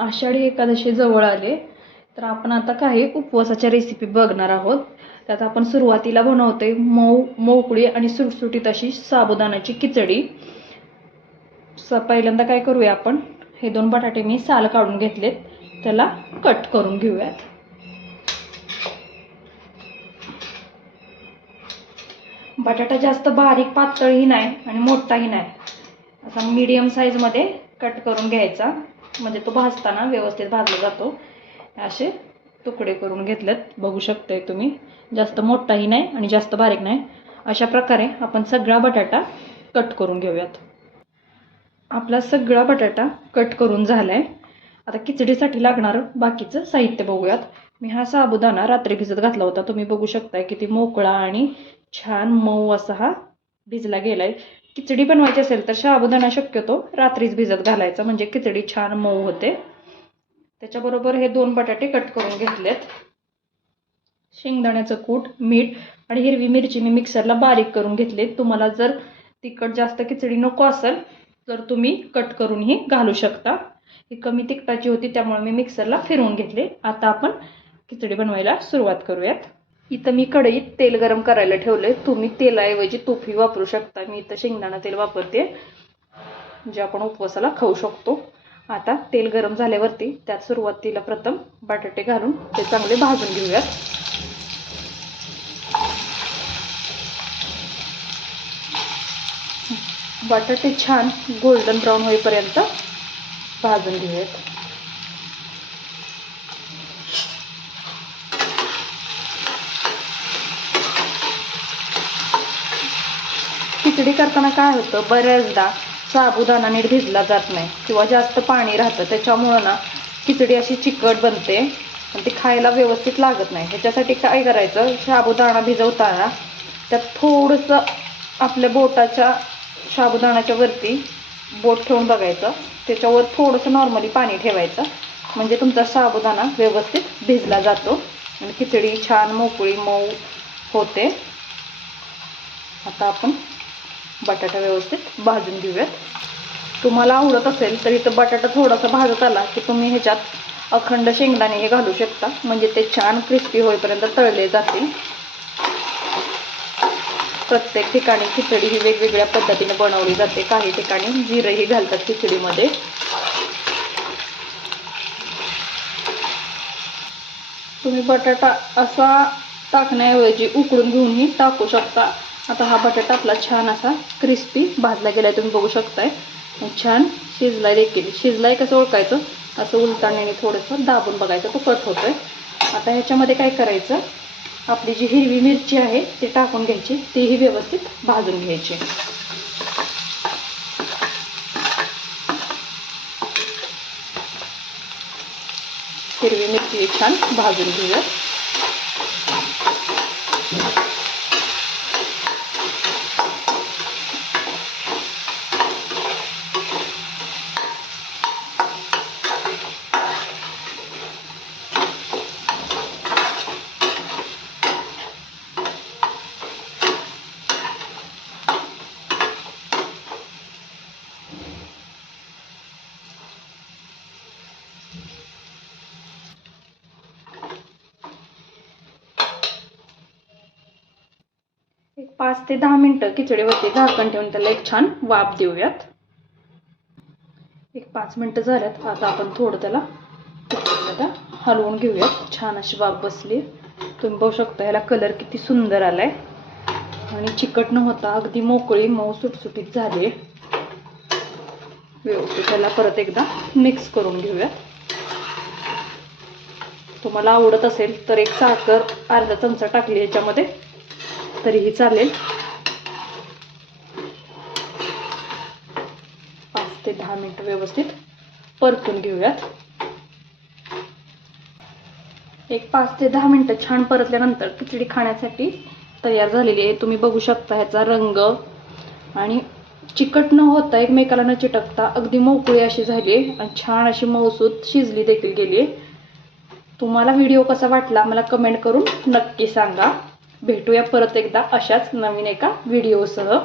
आषाढी एकादशी जवळ आले. तर आपण आता काही उपवासाच्या रेसिपी बघणार आहोत. त्यात आपण सुरुवातीला बनवतोय मऊ मोकळी आणि सुटसुटीत अशी साबुदाण्याची खिचडी. स पहिल्यांदा काय करूया आपण? हे दोन बटाटे मी साल काढून घेतलेत. त्याला कट करून घेऊयात. बटाटा जास्त बारीक पातळही नाही आणि मोठाही नाही. असा मीडियम साईजमध्ये कट करून घ्यायचा. म्हणजे तो भाजताना व्यवस्थित भाजला जातो. असे तुकडे करून घेतलेत. बघू शकताय तुम्ही. जास्त मोठाही नाही आणि जास्त बारीक नाही. अशा प्रकारे आपण सगळा बटाटा कट करून घेऊयात. आपला सगळा बटाटा कट करून झाला आहे आता खिचडीसाठी लागणारं बाकीचं साहित्य बघूयात. मी हा साबुदाणा रात्री भिजत घातला होता. तुम्ही बघू शकताय किती मोकळा आणि छान मऊ असा हा भिजला गेलाय. खिचडी बनवायची असेल तर शाबुदाणा शक्यतो रात्रीच भिजत घालायचा. म्हणजे खिचडी छान मऊ होते. त्याच्याबरोबर हे दोन बटाटे कट करून घेतलेत. शेंगदाण्याचं कूट मीठ आणि हिरवी मिरची मी मिक्सरला बारीक करून घेतले तुम्हाला जर तिखट जास्त खिचडी नको असेल तर तुम्ही कट करूनही घालू शकता. ही कमी तिखटाची होती त्यामुळे मी मिक्सरला फिरवून घेतले. आता आपण खिचडी बनवायला सुरुवात करूयात. इथं मी कढईत तेल गरम करायला ठेवलं आहे तुम्ही तेलाऐवजी तोफी वापरू शकता. मी इथं शेंगदाणा तेल वापरते जे आपण उपवासाला खाऊ शकतो. आता तेल गरम झाल्यावरती त्यात सुरुवातीला प्रथम बटाटे घालून ते चांगले भाजून घेऊयात. बटाटे छान गोल्डन ब्राऊन होईपर्यंत भाजून घेऊयात. खिचडी करताना काय होतं? बऱ्याचदा साबुदाणा नीट भिजला जात नाही किंवा जास्त पाणी राहतं. त्याच्यामुळं ना खिचडी अशी चिकट बनते आणि ती खायला व्यवस्थित लागत नाही. ह्याच्यासाठी काय करायचं? साबुदाणा भिजवताना त्यात थोडंसं आपल्या बोटाच्या साबुदाण्याच्या वरती बोट ठेवून बघायचं. त्याच्यावर थोडंसं नॉर्मली पाणी ठेवायचं. म्हणजे तुमचा साबुदाणा व्यवस्थित भिजला जातो आणि खिचडी छान मोकळी मऊ होते. आता आपण बटाटा व्यवस्थित भाजून घेऊयात. तुम्हाला आवडत असेल तर इथं बटाटा थोडासा भाजत आला की तुम्ही ह्याच्यात अखंड शेंगदाणे हे घालू शकता. म्हणजे ते छान क्रिस्पी होईपर्यंत तळले जातील. प्रत्येक ठिकाणी खिचडी ही वेगवेगळ्या पद्धतीने बनवली जाते. काही ठिकाणी जिरंही घालतात खिचडीमध्ये. तुम्ही बटाटा असा टाकण्याऐवजी उकडून घेऊनही टाकू शकता. आता हा बटाटा आपला छान असा क्रिस्पी भाजला गेलाय तुम्ही बघू शकताय. छान शिजलाय देखील. शिजलाय कसं ओळखायचं? असं उलटाण्याने थोडंसं दाबून बघायचं तो कट होतोय. आता ह्याच्यामध्ये काय करायचं? आपली जी हिरवी मिरची आहे ती टाकून घ्यायची. तीही व्यवस्थित भाजून घ्यायची. हिरवी मिरची छान भाजून घेऊया. पाच ते दहा मिनटं खिचडीवरती झाकण ठेवून त्याला एक छान वाफ देऊयात. एक पाच मिनटं झाल्यात. आता आपण थोडं त्याला आता हलवून घेऊयात. छान अशी वाफ बसली. तुम्ही बघू शकता ह्याला कलर किती सुंदर आलाय. आणि चिकट न होता अगदी मोकळी मऊ सुटसुटीत झाली व्यवस्थित त्याला परत एकदा मिक्स करून घेऊयात. तुम्हाला आवडत असेल तर एक साखर अर्धा चमचा टाकली याच्यामध्ये तरीही चालेल. पाच ते दहा मिनिटं व्यवस्थित परतून घेऊयात. एक पाच ते दहा मिनटं छान परतल्यानंतर खिचडी खाण्यासाठी तयार झालेली आहे. तुम्ही बघू शकता ह्याचा रंग. आणि चिकट न होता एकमेकाला न चिटकता अगदी मोकळी अशी झाली आहे. आणि छान अशी मौसूद शिजली देखील गेली आहे. तुम्हाला व्हिडिओ कसा वाटला मला कमेंट करून नक्की सांगा. भेटूया परत एकदा अशाच नवीन एका व्हिडिओसह